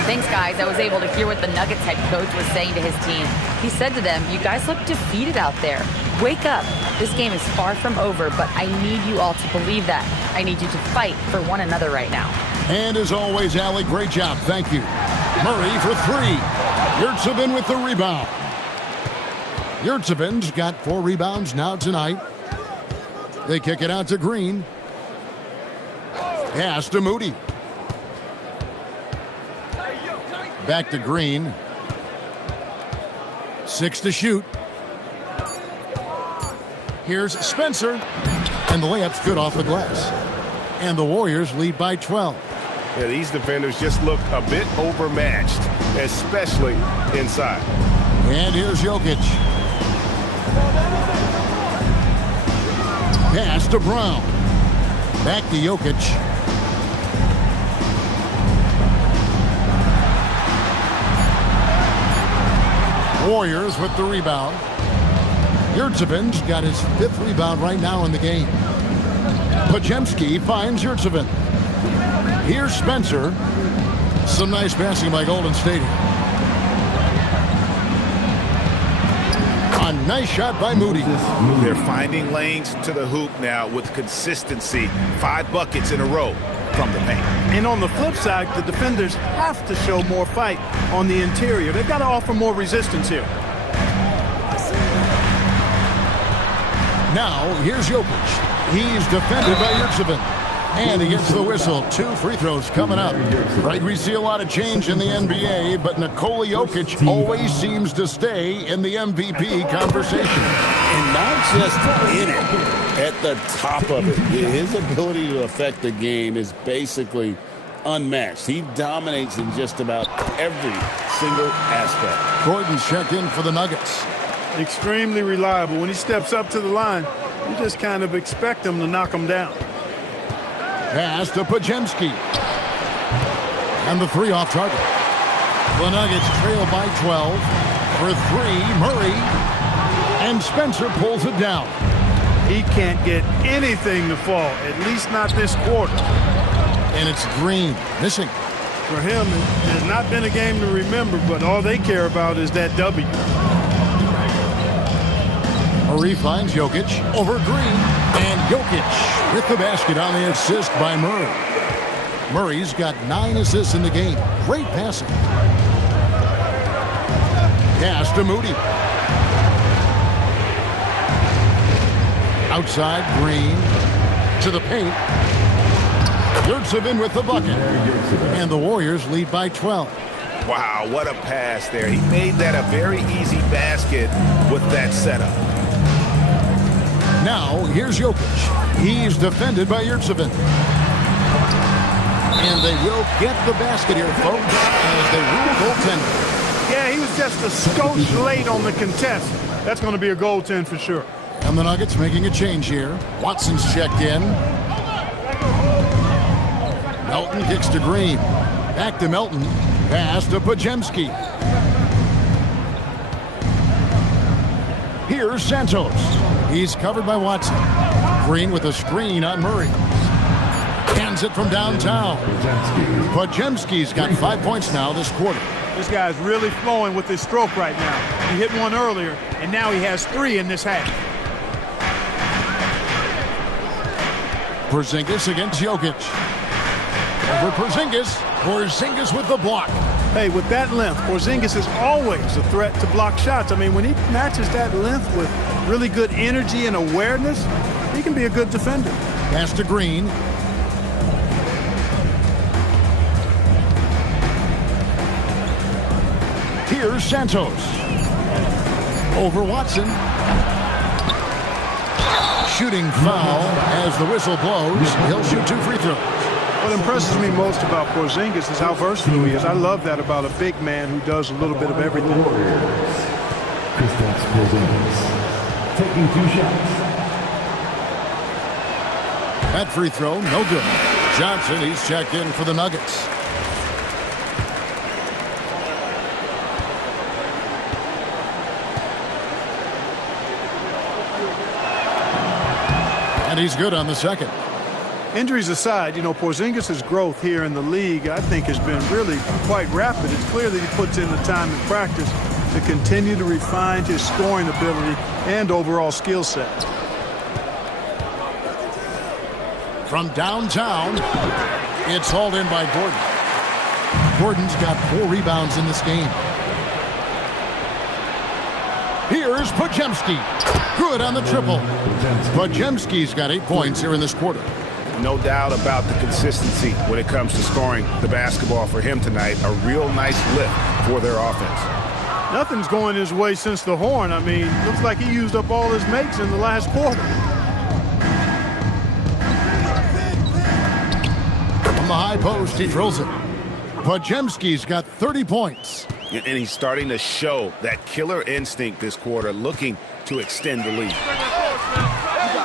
Thanks, guys. I was able to hear what the Nuggets head coach was saying to his team. He said to them, "You guys look defeated out there. Wake up. This game is far from over, but I need you all to believe that. I need you to fight for one another right now." And as always, Allie, great job. Thank you. Murray for three. Yurtseven with the rebound. Yurtseven's got 4 rebounds now tonight. They kick it out to Green. Pass to Moody. Back to Green. 6 to shoot. Here's Spencer. And the layup's good off the glass. And the Warriors lead by 12. Yeah, these defenders just look a bit overmatched, especially inside. And here's Jokic. Pass to Brown. Back to Jokic. Warriors with the rebound. Yurtseven's got his 5th rebound right now in the game. Podziemski finds Yurtseven. Here's Spencer. Some nice passing by Golden State. A nice shot by Moody. They're finding lanes to the hoop now with consistency. 5 buckets in a row from the paint. And on the flip side, the defenders have to show more fight on the interior. They've got to offer more resistance here. Now, here's Jokic. He's defended by Yurtseven. And he gets the whistle. 2 free throws coming up. Right, we see a lot of change in the NBA, but Nikola Jokic always seems to stay in the MVP conversation. And not just in it, at the top of it. His ability to affect the game is basically unmatched. He dominates in just about every single aspect. Gordon's check in for the Nuggets. Extremely reliable. When he steps up to the line, you just kind of expect him to knock him down. Pass to Podziemski. And the 3 off target. The Nuggets trail by 12. For 3, Murray. And Spencer pulls it down. He can't get anything to fall, at least not this quarter. And it's Green missing. For him, it has not been a game to remember, but all they care about is that W. Murray finds Jokic over Green, and Jokic with the basket on the assist by Murray. Murray's got 9 assists in the game. Great passing. Pass to Moody. Outside, Green to the paint. Yurtsevin with the bucket. And the Warriors lead by 12. Wow, what a pass there. He made that a very easy basket with that setup. Now, here's Jokic. He's defended by Yurtsevin. And they will get the basket here, folks, as they rule goaltender. Yeah, he was just a skosh late on the contest. That's going to be a goaltend for sure. And the Nuggets making a change here. Watson's checked in. Melton kicks to Green. Back to Melton. Pass to Podziemski. Here's Santos. He's covered by Watson. Green with a screen on Murray. Hands it from downtown. Podziemski's got 5 points now this quarter. This guy's really flowing with his stroke right now. He hit one earlier, and now he has 3 in this half. Porzingis against Jokic. Over Porzingis. Porzingis with the block. Hey, with that length, Porzingis is always a threat to block shots. I mean, when he matches that length with really good energy and awareness, he can be a good defender. Pass to Green. Here's Santos. Over Watson. Shooting foul as the whistle blows. He'll shoot 2 free throws. What impresses me most about Porzingis is how versatile he is. I love that about a big man who does a little bit of everything. Kristaps Porzingis taking 2 shots. That free throw, no good. Johnson, he's checked in for the Nuggets. And he's good on the second. Injuries aside, you know, Porzingis' growth here in the league, I think, has been really quite rapid. It's clear that he puts in the time and practice to continue to refine his scoring ability and overall skill set. From downtown, it's hauled in by Gordon. Gordon's got 4 rebounds in this game. Here's Podziemski. Good on the triple. Podziemski's got 8 points here in this quarter. No doubt about the consistency when it comes to scoring the basketball for him tonight. A real nice lift for their offense. Nothing's going his way since the horn. I mean, looks like he used up all his makes in the last quarter. From the high post, he drills it. Podziemski's got 30 points. And he's starting to show that killer instinct this quarter, looking to extend the lead.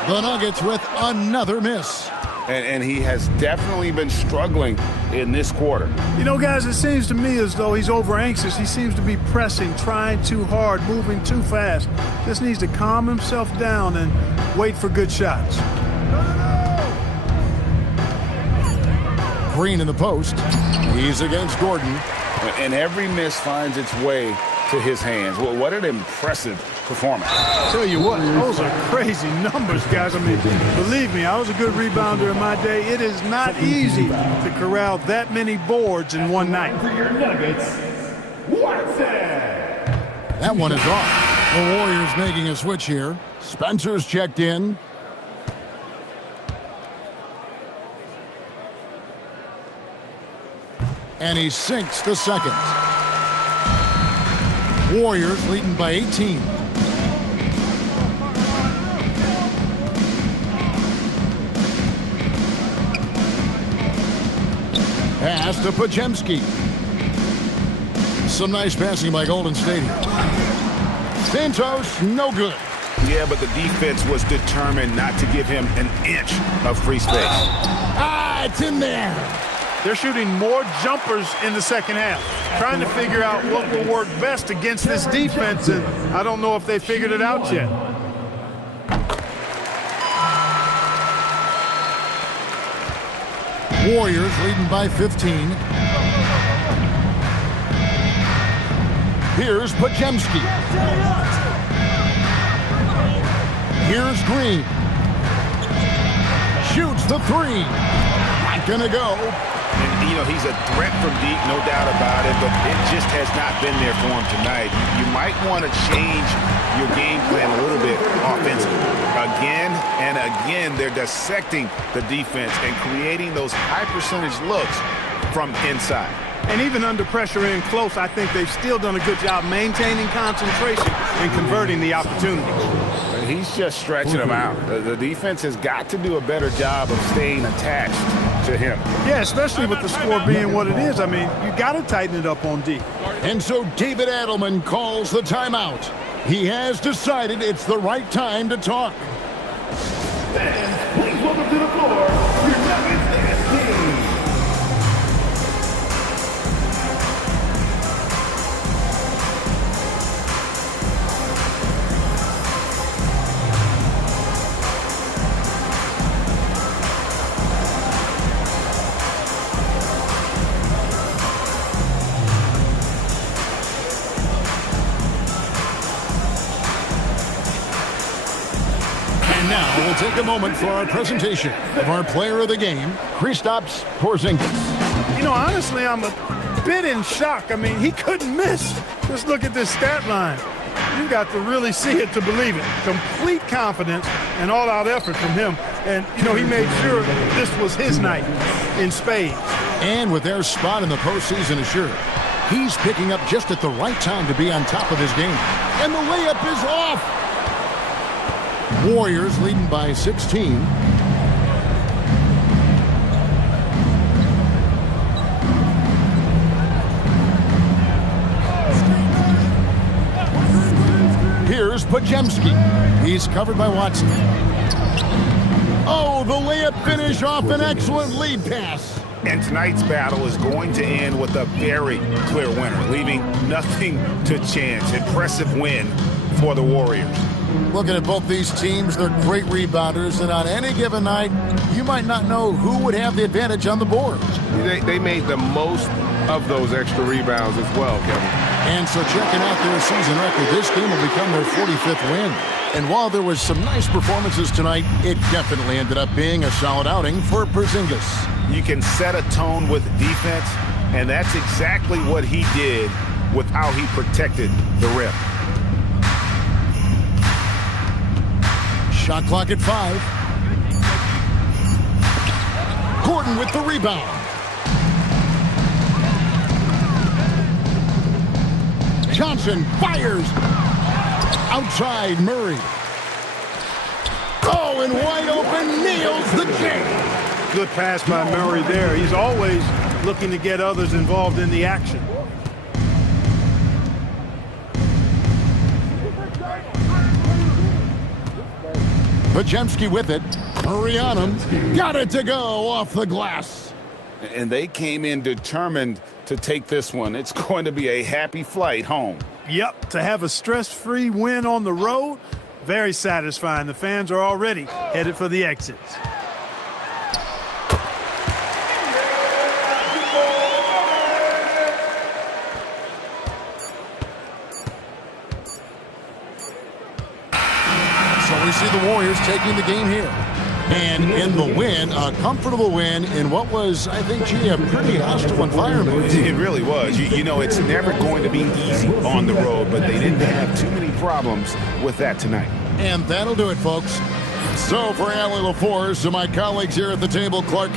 The Nuggets with another miss. And he has definitely been struggling in this quarter. You know, guys, it seems to me as though he's over anxious. He seems to be pressing, trying too hard, moving too fast. Just needs to calm himself down and wait for good shots. Green in the post. He's against Gordon. And every miss finds its way to his hands. Well, what an impressive performance. Tell you what, those are crazy numbers, guys. I mean, believe me, I was a good rebounder in my day. It is not easy to corral that many boards in one night. For your Nuggets, Watson. That one is off. The Warriors making a switch here. Spencer's checked in. And he sinks the second. Warriors leading by 18. Pass to Podziemski. Some nice passing by Golden State. Santos, no good. Yeah, but the defense was determined not to give him an inch of free space. Ah, it's in there. They're shooting more jumpers in the second half, trying to figure out what will work best against this defense, and I don't know if they figured it out yet. Warriors leading by 15. Here's Podziemski. Here's Green. Shoots the three. Not gonna go. And, you know, he's a threat from deep, no doubt about it, but it just has not been there for him tonight. You might want to change your game plan a little bit offensively. Again and again, they're dissecting the defense and creating those high-percentage looks from inside. And even under pressure in close, I think they've still done a good job maintaining concentration and converting the opportunity. He's just stretching them out. The defense has got to do a better job of staying attached to him. Yeah, especially with the score being what it is. I mean, you got to tighten it up on D. And so David Adelman calls the timeout. He has decided it's the right time to talk. Fans, please welcome to the floor your Nuggets team. Now we'll take a moment for our presentation of our player of the game, Kristaps Porzingis. You know, honestly, I'm a bit in shock. I mean, he couldn't miss. Just look at this stat line. You got to really see it to believe it. Complete confidence and all-out effort from him. And, you know, he made sure this was his night in spades. And with their spot in the postseason assured, he's picking up just at the right time to be on top of his game. And the layup is off. Warriors leading by 16. Here's Podziemski. He's covered by Watson. Oh, the layup finish off an excellent lead pass. And tonight's battle is going to end with a very clear winner, leaving nothing to chance. Impressive win for the Warriors. Looking at both these teams, they're great rebounders, and on any given night, you might not know who would have the advantage on the boards. They made the most of those extra rebounds as well, Kevin. And so checking out their season record, this game will become their 45th win. And while there was some nice performances tonight, it definitely ended up being a solid outing for Porzingis. You can set a tone with defense, and that's exactly what he did with how he protected the rim. Shot clock at 5. Gordon with the rebound. Johnson fires. Outside Murray. Oh, and wide open, nails the J. Good pass by Murray there. He's always looking to get others involved in the action. Podziemski with it. Murray on him. Got it to go off the glass. And they came in determined to take this one. It's going to be a happy flight home. Yep, to have a stress-free win on the road, very satisfying. The fans are already headed for the exits. So we see the Warriors taking the game here. And in the win, a comfortable win in what was, I think, a pretty hostile environment. It really was. You know, it's never going to be easy on the road, but they didn't have too many problems with that tonight. And that'll do it, folks. So for Allie LaForce and my colleagues here at the table, Clark